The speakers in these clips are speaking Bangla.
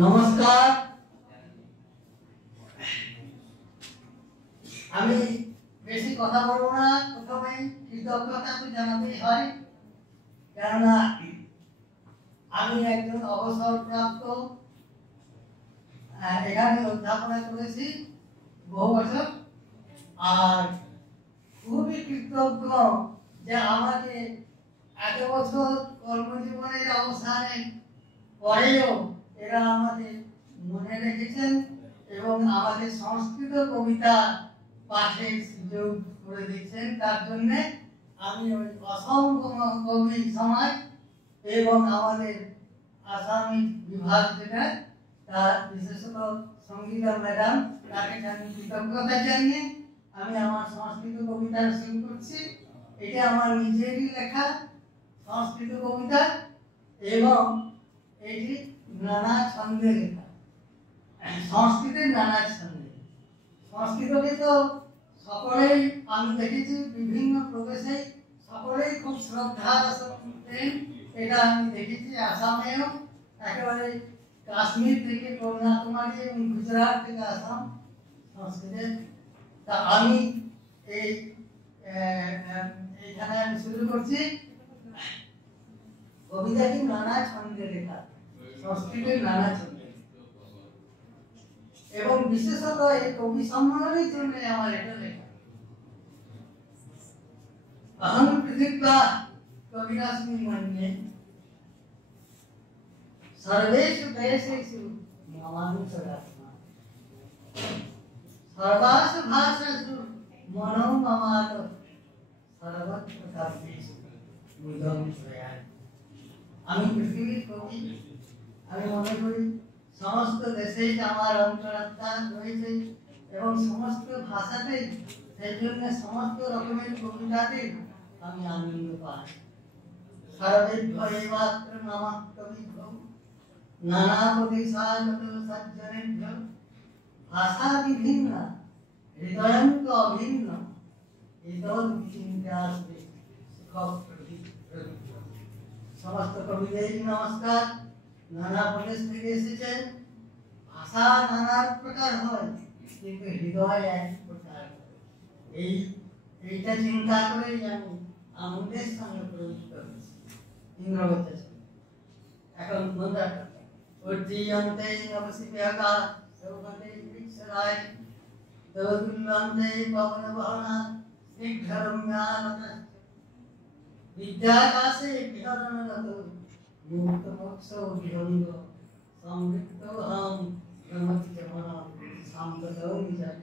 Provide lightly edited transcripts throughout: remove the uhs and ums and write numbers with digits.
নমস্কার। আমি বেশি কথা বলবো না, প্রথমে কৃতজ্ঞতা জানাতেই হয়, কেননা আমি একজন অবসরপ্রাপ্ত, এখানে অধ্যাপনা করেছি বহু বছর, আর খুবই কৃতজ্ঞ যে আমাকে এত বছর কর্মজীবনের অবসানের পরেও এরা আমাদের মনে রেখেছেন এবং আমাদের সংস্কৃত কবিতা পাঠের সুযোগ করে দিচ্ছেন। তার জন্য আমি ওই অসংখ্য কবি সমাজ এবং আমাদের আসামিক বিভাগ যেটা, তার বিশেষত সঙ্গীতা ম্যাডাম, তাকে আমি কৃতজ্ঞতা জানিয়ে আমি আমার সংস্কৃত কবিতা শুরু করছি। এটা আমার নিজেরই লেখা সংস্কৃত কবিতা এবং এটি নানা ছন্দে লেখা, সংস্কৃতের নানা ছন্দে। সংস্কৃতকে তো সকলেই আমি দেখেছি বিভিন্ন প্রদেশে সকলেই খুব শ্রদ্ধা দেন, এটা আমি দেখেছি। আসামেও একেবারে কাশ্মীর থেকে কন্যাকুমারী এবং গুজরাট থেকে আসাম সংস্কৃতের। তা আমি এইখানে আমি শুরু করছি কবিতাটি নানা ছন্দে লেখা, সংস্কৃতের নানা ছন্দে, এবং বিশেষত এই কবি সম্মেলনের জন্য আমার এটা লেখা। অহং পৃথিব্যা কবিরাস্মি মন্যে সর্বেষু দেশেষু মমানুষরাত্মা সর্বাসু ভাষাসু মনো মমাত সর্বত্র কাব্যেষু বুধং শ্রেয়ায়। আমি পৃথিবীর কবি। আমি মনে করি সমস্ত দেশেই আমার অন্তরাত্মা রয়েছে এবং সমস্ত ভাষাতেই, সেই জন্য সমস্ত রকমের কবিতাতে আমি আনন্দ পাই। সর্বেভ্য এবাত্র নমঃ কবিভ্যো নানা প্রদেশাগত সজ্জনেভ্য ভাষা বিভিন্ন হৃদয়ন্ত অভিন্ন এতদ বিচিন্তাস্তে সুখ প্রদীপ। সমস্ত কবিদের নমস্কার। নানা প্রদেশ থেকে এসেছেন, ভাষা নানা প্রকার হয় কিন্তু হৃদয় এক প্রকার। এইটা চিন্তা করেই আমি আনন্দের সঙ্গে প্রযুক্ত হয়েছি। ইন্দ্রবত এখন বন্ধা উজ্জীয়ন্তে নবশিব্যাকা সৌগতে বৃক্ষরায় দৌদুল্যন্তে পবনবহনা স্নিগ্ধরম্যানত বিদ্যাকাশে বিহরণরত মুক্তমোক্ষ বিহঙ্গ সমৃদ্ধহং ব্রহ্মচমন সাম্প্রদায় নিজাত।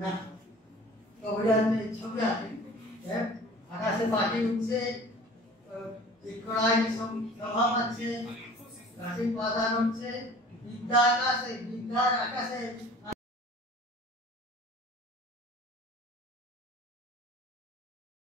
না কবিরাজের ছবি আছে, আকাশে পাখি উঠছে, বৃক্ষরায় স্বভাব আছে, গাছের পাতা হচ্ছে, বিদ্যার আকাশে